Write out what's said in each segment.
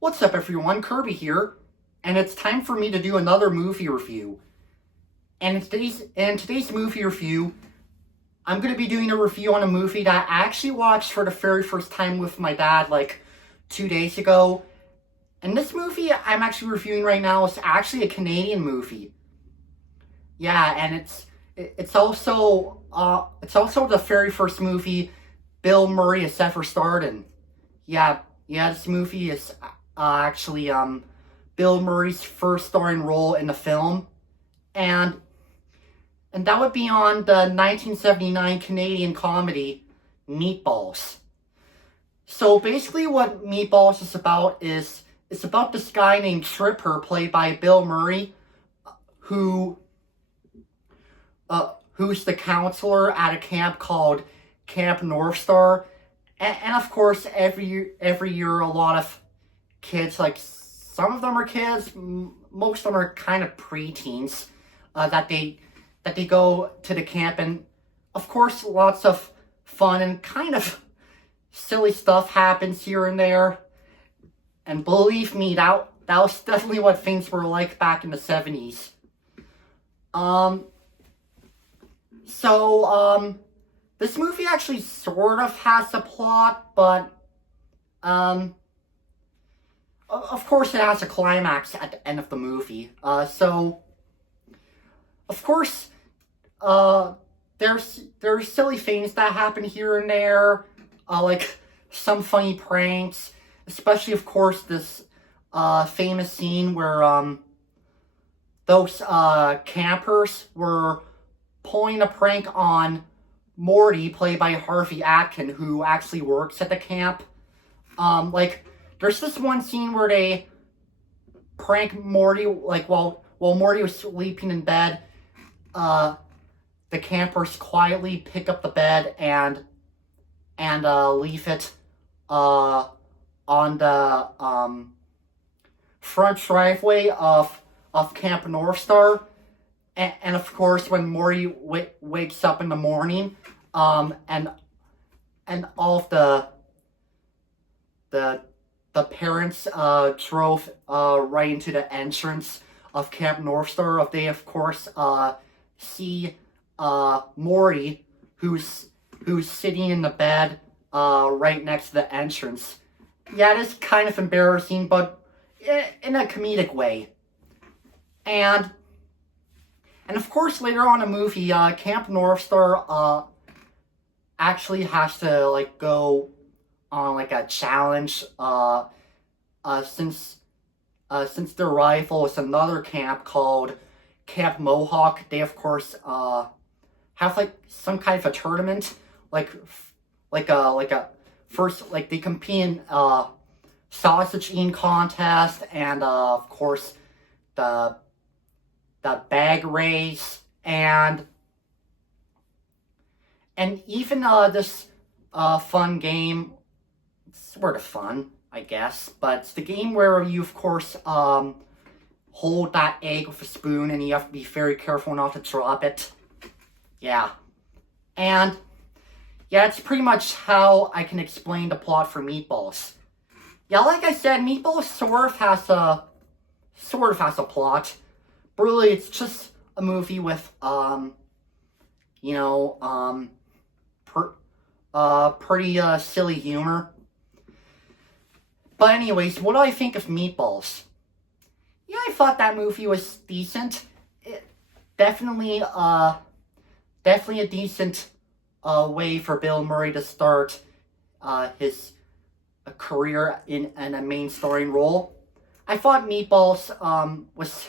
What's up everyone, Kirby here, and it's time for me to do another movie review. And in today's movie review, I'm going to be doing a review on a movie that I actually watched for the very first time with my dad like 2 days ago. And this movie I'm actually reviewing right now is actually a Canadian movie. Yeah, and it's also the very first movie Bill Murray has ever starred in. Yeah, this movie is actually Bill Murray's first starring role in the film, and that would be on the 1979 Canadian comedy Meatballs. So basically, what Meatballs is about is it's about this guy named Tripper, played by Bill Murray, who who's the counselor at a camp called Camp North Star. And of course, every year, a lot of kids, like some of them are kids, most of them are kind of preteens, that they go to the camp, and of course, lots of fun and kind of silly stuff happens here and there. And believe me, that was definitely what things were like back in the 70s. Um, this movie actually sort of has a plot, but of course it has a climax at the end of the movie. Of course, uh, there's silly things that happen here and there, like some funny pranks, especially of course this famous scene where those campers were pulling a prank on Morty, played by Harvey Atkin, who actually works at the camp. Like, there's this one scene where they prank Morty, like, while Morty was sleeping in bed, the campers quietly pick up the bed and leave it, on the, front driveway of Camp North Star. And of course, when Morty wakes up in the morning, and all of the parents drove right into the entrance of Camp North Star. They of course see Morty, who's sitting in the bed right next to the entrance. Yeah, it is kind of embarrassing, but in a comedic way. And of course, later on in the movie, Camp North Star actually has to like go on like a challenge. Since their rival is another camp called Camp Mohawk, they of course have like some kind of a tournament, like a first, like they compete in sausage eating contest, and of course the bag race, and even this fun game. It's sort of fun, I guess, but it's the game where you of course hold that egg with a spoon, and you have to be very careful not to drop it. Yeah. And yeah, it's pretty much how I can explain the plot for Meatballs. Yeah, like I said, Meatballs sort of has a plot. But really, it's just a movie with, you know, pretty silly humor. But anyways, what do I think of Meatballs? Yeah, I thought that movie was decent. Definitely a decent way for Bill Murray to start his career in a main starring role. I thought Meatballs was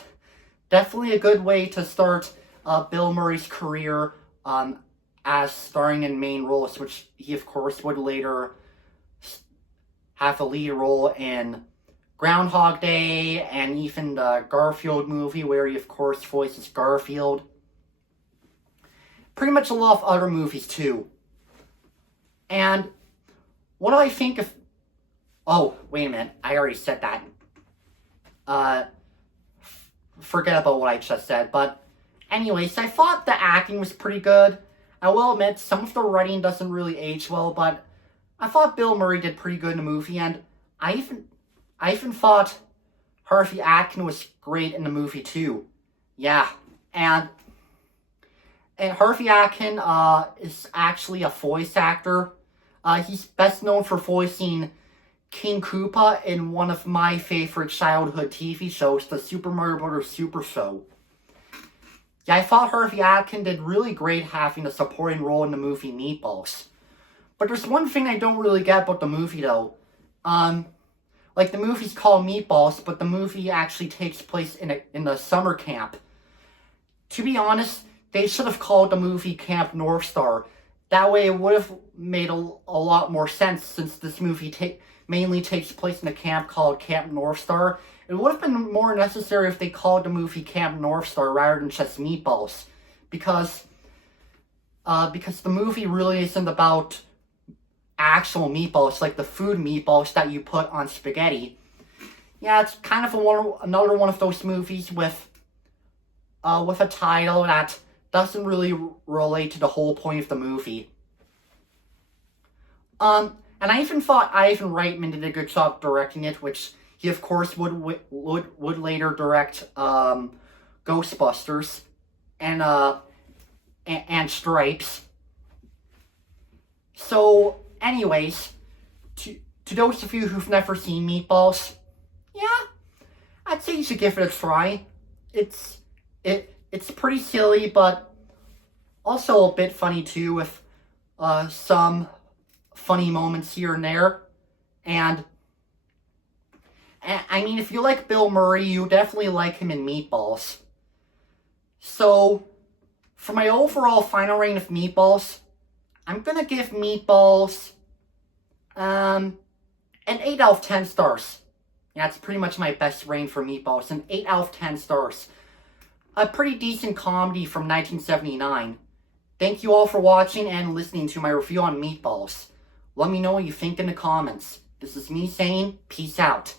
definitely a good way to start Bill Murray's career as starring in main roles, which he of course would later have a lead role in Groundhog Day, and even the Garfield movie, where he of course voices Garfield. Pretty much a lot of other movies too. And what do I think of... Oh, wait a minute, I already said that. Forget about what I just said, but anyways, I thought the acting was pretty good. I will admit, some of the writing doesn't really age well, but I thought Bill Murray did pretty good in the movie, and I I even thought Harvey Atkin was great in the movie too. Yeah, and Harvey Atkin is actually a voice actor. He's best known for voicing King Koopa in one of my favorite childhood TV shows, the Super Mario Bros. Super Show. Yeah, I thought Harvey Atkin did really great having a supporting role in the movie Meatballs. But there's one thing I don't really get about the movie though. Like the movie's called Meatballs, but the movie actually takes place in the summer camp. To be honest, they should have called the movie Camp North Star. That way it would have made a lot more sense, since this movie mainly takes place in a camp called Camp North Star. It would have been more necessary if they called the movie Camp North Star rather than just Meatballs. Because the movie really isn't about actual meatballs, like the food meatballs that you put on spaghetti. Yeah, it's kind of another one of those movies with a title that doesn't really relate to the whole point of the movie. And I even thought Ivan Reitman did a good job directing it, which he of course would later direct Ghostbusters and Stripes. So, anyways, to those of you who've never seen Meatballs, yeah, I'd say you should give it a try. It's pretty silly, but also a bit funny too, with some funny moments here and there. And I mean, if you like Bill Murray, you definitely like him in Meatballs. So, for my overall final rating of Meatballs, I'm gonna give Meatballs an 8 out of 10 stars. Yeah, that's pretty much my best rating for Meatballs, an 8 out of 10 stars. A pretty decent comedy from 1979. Thank you all for watching and listening to my review on Meatballs. Let me know what you think in the comments. This is me saying, peace out.